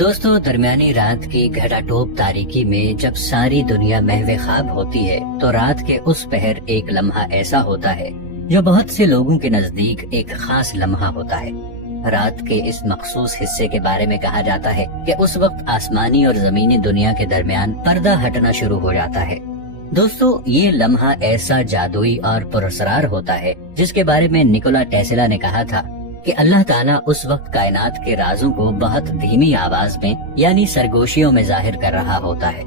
دوستو، درمیانی رات کی گھٹا ٹوپ تاریکی میں جب ساری دنیا محو خواب ہوتی ہے تو رات کے اس پہر ایک لمحہ ایسا ہوتا ہے جو بہت سے لوگوں کے نزدیک ایک خاص لمحہ ہوتا ہے۔ رات کے اس مخصوص حصے کے بارے میں کہا جاتا ہے کہ اس وقت آسمانی اور زمینی دنیا کے درمیان پردہ ہٹنا شروع ہو جاتا ہے۔ دوستو، یہ لمحہ ایسا جادوئی اور پراسرار ہوتا ہے جس کے بارے میں نکولا ٹیسلا نے کہا تھا کہ اللہ تعالیٰ اس وقت کائنات کے رازوں کو بہت دھیمی آواز میں یعنی سرگوشیوں میں ظاہر کر رہا ہوتا ہے۔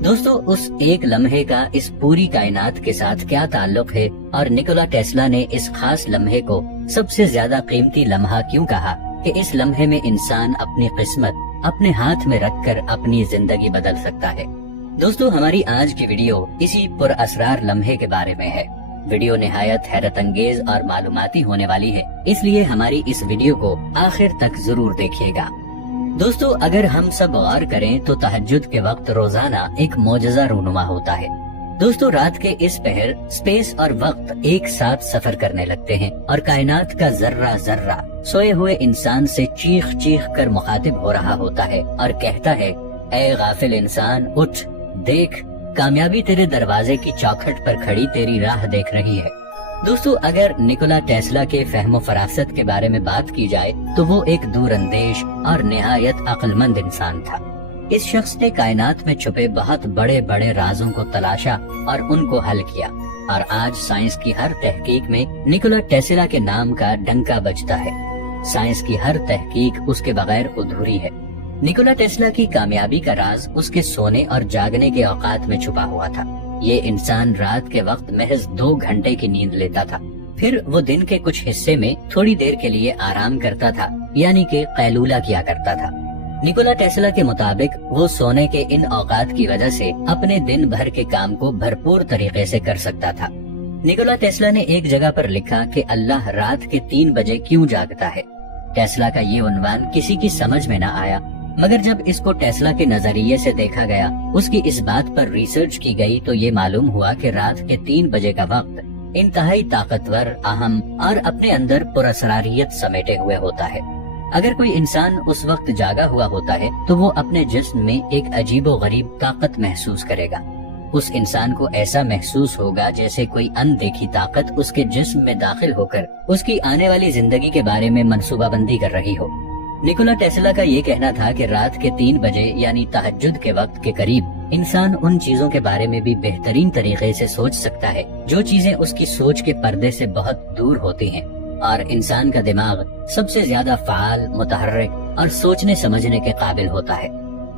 دوستو، اس ایک لمحے کا اس پوری کائنات کے ساتھ کیا تعلق ہے اور نکولا ٹیسلا نے اس خاص لمحے کو سب سے زیادہ قیمتی لمحہ کیوں کہا کہ اس لمحے میں انسان اپنی قسمت اپنے ہاتھ میں رکھ کر اپنی زندگی بدل سکتا ہے؟ دوستو، ہماری آج کی ویڈیو اسی پر اسرار لمحے کے بارے میں ہے۔ ویڈیو نہایت حیرت انگیز اور معلوماتی ہونے والی ہے، اس لیے ہماری اس ویڈیو کو آخر تک ضرور دیکھیے گا۔ دوستو، اگر ہم سب غور کریں تو تہجد کے وقت روزانہ ایک معجزہ رونما ہوتا ہے۔ دوستو، رات کے اس پہر اسپیس اور وقت ایک ساتھ سفر کرنے لگتے ہیں اور کائنات کا ذرہ ذرہ سوئے ہوئے انسان سے چیخ چیخ کر مخاطب ہو رہا ہوتا ہے اور کہتا ہے، اے غافل انسان، اٹھ، دیکھ، کامیابی تیرے دروازے کی چوکھٹ پر کھڑی تیری راہ دیکھ رہی ہے۔ دوستو، اگر نکولا ٹیسلا کے فہم و فراست کے بارے میں بات کی جائے تو وہ ایک دور اندیش اور نہایت عقل مند انسان تھا۔ اس شخص نے کائنات میں چھپے بہت بڑے بڑے رازوں کو تلاشا اور ان کو حل کیا، اور آج سائنس کی ہر تحقیق میں نکولا ٹیسلا کے نام کا ڈنکا بجتا ہے۔ سائنس کی ہر تحقیق اس کے بغیر ادھوری ہے۔ نکولا ٹیسلا کی کامیابی کا راز اس کے سونے اور جاگنے کے اوقات میں چھپا ہوا تھا۔ یہ انسان رات کے وقت محض 2 گھنٹے کی نیند لیتا تھا، پھر وہ دن کے کچھ حصے میں تھوڑی دیر کے لیے آرام کرتا تھا، یعنی کہ قیلولہ کیا کرتا تھا۔ نکولا ٹیسلا کے مطابق وہ سونے کے ان اوقات کی وجہ سے اپنے دن بھر کے کام کو بھرپور طریقے سے کر سکتا تھا۔ نکولا ٹیسلا نے ایک جگہ پر لکھا کہ اللہ رات کے 3 بجے کیوں جاگتا ہے۔ ٹیسلا کا یہ عنوان کسی کی سمجھ میں نہ آیا، مگر جب اس کو ٹیسلا کے نظریے سے دیکھا گیا، اس کی اس بات پر ریسرچ کی گئی تو یہ معلوم ہوا کہ رات کے 3 بجے کا وقت انتہائی طاقتور، اہم اور اپنے اندر پراسراریت سمیٹے ہوئے ہوتا ہے۔ اگر کوئی انسان اس وقت جاگا ہوا ہوتا ہے تو وہ اپنے جسم میں ایک عجیب و غریب طاقت محسوس کرے گا۔ اس انسان کو ایسا محسوس ہوگا جیسے کوئی اندیکھی طاقت اس کے جسم میں داخل ہو کر اس کی آنے والی زندگی کے بارے میں منصوبہ بندی کر رہی ہو۔ نکولا ٹیسلا کا یہ کہنا تھا کہ رات کے 3 بجے یعنی تہجد کے وقت کے قریب انسان ان چیزوں کے بارے میں بھی بہترین طریقے سے سوچ سکتا ہے جو چیزیں اس کی سوچ کے پردے سے بہت دور ہوتی ہیں، اور انسان کا دماغ سب سے زیادہ فعال، متحرک اور سوچنے سمجھنے کے قابل ہوتا ہے۔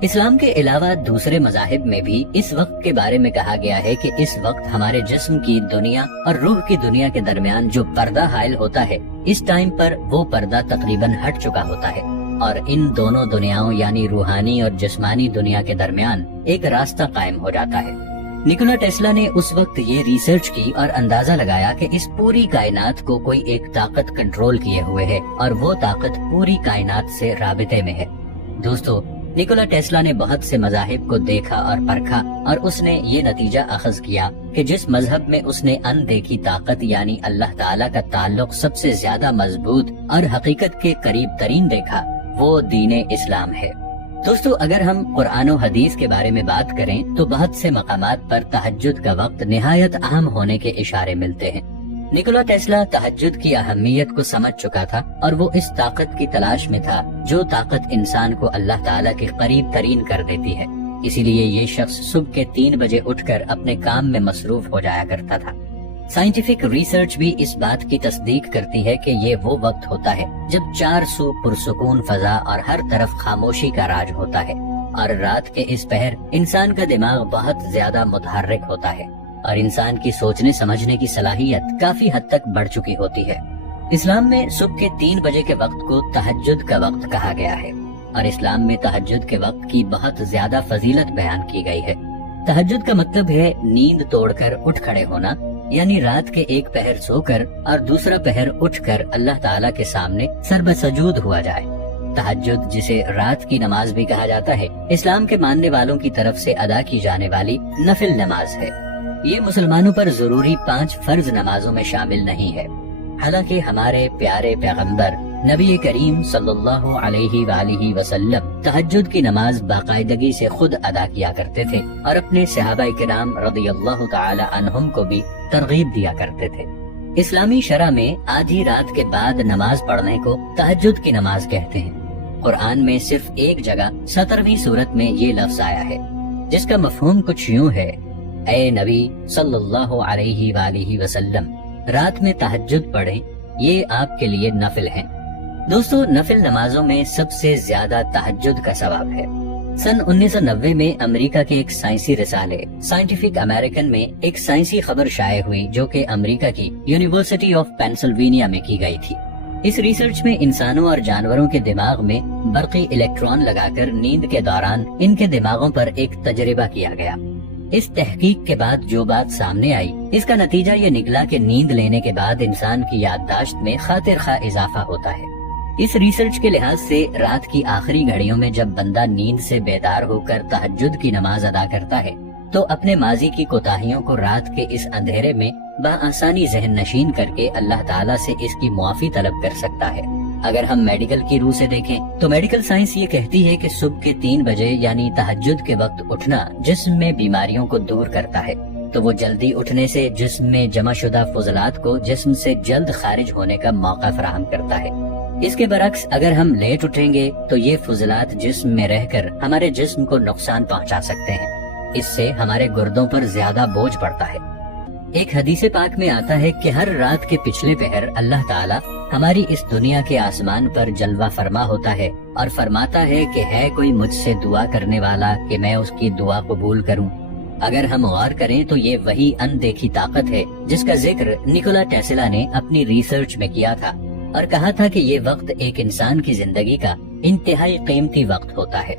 اسلام کے علاوہ دوسرے مذاہب میں بھی اس وقت کے بارے میں کہا گیا ہے کہ اس وقت ہمارے جسم کی دنیا اور روح کی دنیا کے درمیان جو پردہ حائل ہوتا ہے، اس ٹائم پر وہ پردہ تقریباً ہٹ چکا ہوتا ہے، اور ان دونوں دنیاؤں یعنی روحانی اور جسمانی دنیا کے درمیان ایک راستہ قائم ہو جاتا ہے۔ نکولا ٹیسلا نے اس وقت یہ ریسرچ کی اور اندازہ لگایا کہ اس پوری کائنات کو کوئی ایک طاقت کنٹرول کیے ہوئے ہے، اور وہ طاقت پوری کائنات سے رابطے میں ہے۔ دوستو، نکولا ٹیسلا نے بہت سے مذاہب کو دیکھا اور پرکھا، اور اس نے یہ نتیجہ اخذ کیا کہ جس مذہب میں اس نے اندیکھی طاقت یعنی اللہ تعالیٰ کا تعلق سب سے زیادہ مضبوط اور حقیقت کے قریب ترین دیکھا، وہ دین اسلام ہے۔ دوستو، اگر ہم قرآن و حدیث کے بارے میں بات کریں تو بہت سے مقامات پر تہجد کا وقت نہایت اہم ہونے کے اشارے ملتے ہیں۔ نکولا ٹیسلا تہجد کی اہمیت کو سمجھ چکا تھا، اور وہ اس طاقت کی تلاش میں تھا جو طاقت انسان کو اللہ تعالیٰ کے قریب ترین کر دیتی ہے۔ اسی لیے یہ شخص صبح کے 3 بجے اٹھ کر اپنے کام میں مصروف ہو جایا کرتا تھا۔ سائنٹیفک ریسرچ بھی اس بات کی تصدیق کرتی ہے کہ یہ وہ وقت ہوتا ہے جب 4 سو پرسکون فضا اور ہر طرف خاموشی کا راج ہوتا ہے، اور رات کے اس پہر انسان کا دماغ بہت زیادہ متحرک ہوتا ہے، اور انسان کی سوچنے سمجھنے کی صلاحیت کافی حد تک بڑھ چکی ہوتی ہے۔ اسلام میں صبح کے 3 بجے کے وقت کو تہجد کا وقت کہا گیا ہے، اور اسلام میں تہجد کے وقت کی بہت زیادہ فضیلت بیان کی گئی ہے۔ تہجد کا مطلب ہے نیند توڑ کر اٹھ کھڑے ہونا، یعنی رات کے ایک پہر سو کر اور دوسرا پہر اٹھ کر اللہ تعالیٰ کے سامنے سربسجود ہوا جائے۔ تہجد، جسے رات کی نماز بھی کہا جاتا ہے، اسلام کے ماننے والوں کی طرف سے ادا کی جانے والی نفل نماز ہے۔ یہ مسلمانوں پر ضروری 5 فرض نمازوں میں شامل نہیں ہے، حالانکہ ہمارے پیارے پیغمبر نبی کریم صلی اللہ علیہ وآلہ وسلم تہجد کی نماز باقاعدگی سے خود ادا کیا کرتے تھے اور اپنے صحابہ کرام رضی اللہ تعالی عنہم کو بھی ترغیب دیا کرتے تھے۔ اسلامی شرع میں آدھی رات کے بعد نماز پڑھنے کو تہجد کی نماز کہتے ہیں۔ قرآن میں صرف ایک جگہ 17ویں سورت میں یہ لفظ آیا ہے، جس کا مفہوم کچھ یوں ہے: اے نبی صلی اللہ علیہ وآلہ وسلم، رات میں تہجد پڑھیں، یہ آپ کے لیے نفل ہیں۔ دوستو، نفل نمازوں میں سب سے زیادہ تہجد کا ثواب ہے۔ سن 1990 میں امریکہ کے ایک سائنسی رسالے سائنٹیفک امریکن میں ایک سائنسی خبر شائع ہوئی جو کہ امریکہ کی یونیورسٹی آف پینسلوینیا میں کی گئی تھی۔ اس ریسرچ میں انسانوں اور جانوروں کے دماغ میں برقی الیکٹران لگا کر نیند کے دوران ان کے دماغوں پر ایک تجربہ کیا گیا۔ اس تحقیق کے بعد جو بات سامنے آئی، اس کا نتیجہ یہ نکلا کہ نیند لینے کے بعد انسان کی یادداشت میں خاطر خواہ اضافہ ہوتا ہے۔ اس ریسرچ کے لحاظ سے رات کی آخری گھڑیوں میں جب بندہ نیند سے بیدار ہو کر تہجد کی نماز ادا کرتا ہے تو اپنے ماضی کی کوتاہیوں کو رات کے اس اندھیرے میں بآسانی ذہن نشین کر کے اللہ تعالیٰ سے اس کی معافی طلب کر سکتا ہے۔ اگر ہم میڈیکل کی روح سے دیکھیں تو میڈیکل سائنس یہ کہتی ہے کہ صبح کے 3 بجے یعنی تہجد کے وقت اٹھنا جسم میں بیماریوں کو دور کرتا ہے، تو وہ جلدی اٹھنے سے جسم میں جمع شدہ فضلات کو جسم سے جلد خارج ہونے کا موقع فراہم کرتا ہے۔ اس کے برعکس اگر ہم لیٹ اٹھیں گے تو یہ فضلات جسم میں رہ کر ہمارے جسم کو نقصان پہنچا سکتے ہیں۔ اس سے ہمارے گردوں پر زیادہ بوجھ پڑتا ہے۔ ایک حدیث پاک میں آتا ہے کہ ہر رات کے پچھلے پہر اللہ تعالیٰ ہماری اس دنیا کے آسمان پر جلوہ فرما ہوتا ہے اور فرماتا ہے کہ ہے کوئی مجھ سے دعا کرنے والا کہ میں اس کی دعا قبول کروں۔ اگر ہم غور کریں تو یہ وہی اندیکھی طاقت ہے جس کا ذکر نکولا ٹیسلا نے اپنی ریسرچ میں کیا تھا اور کہا تھا کہ یہ وقت ایک انسان کی زندگی کا انتہائی قیمتی وقت ہوتا ہے۔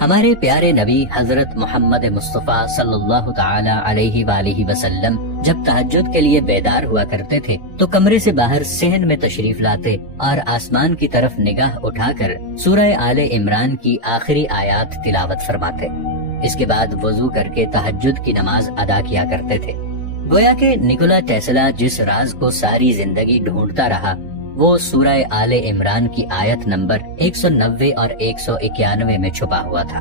ہمارے پیارے نبی حضرت محمد مصطفیٰ صلی اللہ تعالی علیہ وآلہ وسلم جب تہجد کے لیے بیدار ہوا کرتے تھے تو کمرے سے باہر صحن میں تشریف لاتے اور آسمان کی طرف نگاہ اٹھا کر سورہ آل عمران کی آخری آیات تلاوت فرماتے۔ اس کے بعد وضو کر کے تہجد کی نماز ادا کیا کرتے تھے۔ گویا کہ نکولا ٹیسلا جس راز کو ساری زندگی ڈھونڈتا رہا وہ سورہ آل عمران کی آیت نمبر 190 اور 191 میں چھپا ہوا تھا۔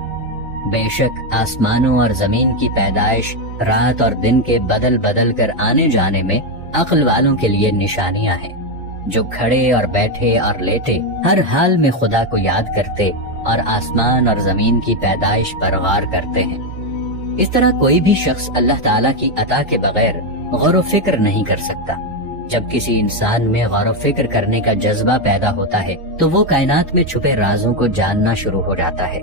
بے شک آسمانوں اور زمین کی پیدائش، رات اور دن کے بدل بدل کر آنے جانے میں عقل والوں کے لیے نشانیاں ہیں، جو کھڑے اور بیٹھے اور لیٹے ہر حال میں خدا کو یاد کرتے اور آسمان اور زمین کی پیدائش پر غور کرتے ہیں۔ اس طرح کوئی بھی شخص اللہ تعالیٰ کی عطا کے بغیر غور و فکر نہیں کر سکتا۔ جب کسی انسان میں غور و فکر کرنے کا جذبہ پیدا ہوتا ہے تو وہ کائنات میں چھپے رازوں کو جاننا شروع ہو جاتا ہے۔